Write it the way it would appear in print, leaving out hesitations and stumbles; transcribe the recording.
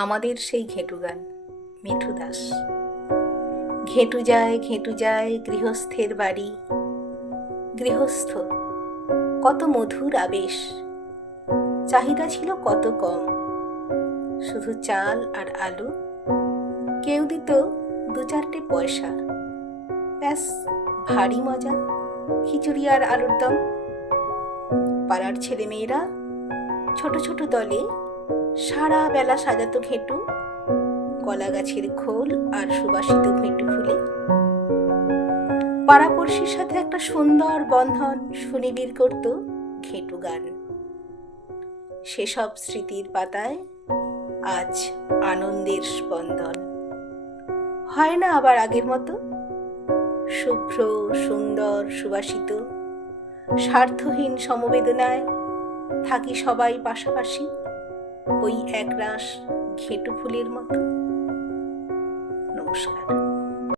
আমাদের সেই ঘেঁটু গান। মিঠু দাস। ঘেঁটু যায় গৃহস্থের বাড়ি। গৃহস্থ কত মধুর আবেশ। চাহিদা ছিল কত কম, শুধু চাল আর আলু। কেউ দিত 2-4টে পয়সা। ব্যাস, ভারী মজা। খিচুড়ি আর আলুর দম। পাড়ার ছেলেমেয়েরা ছোট ছোট দলে সারা বেলা সাজাতো ঘেঁটু, কলা গাছের খোল আর সুবাসিত ঘেঁটু ফুলে। পাড়াপড়শির সাথে একটা সুন্দর বন্ধন সুনিবিড় করত ঘেঁটু গান। সেসব স্মৃতির পাতায় আজ আনন্দের স্পন্দন। হয় না আবার আগের মতো শুভ্র, সুন্দর, সুবাসিত, স্বার্থহীন সমবেদনায় থাকি সবাই পাশাপাশি, ওই একরাশ ঘেঁটু ফুলের মতো। নমস্কার।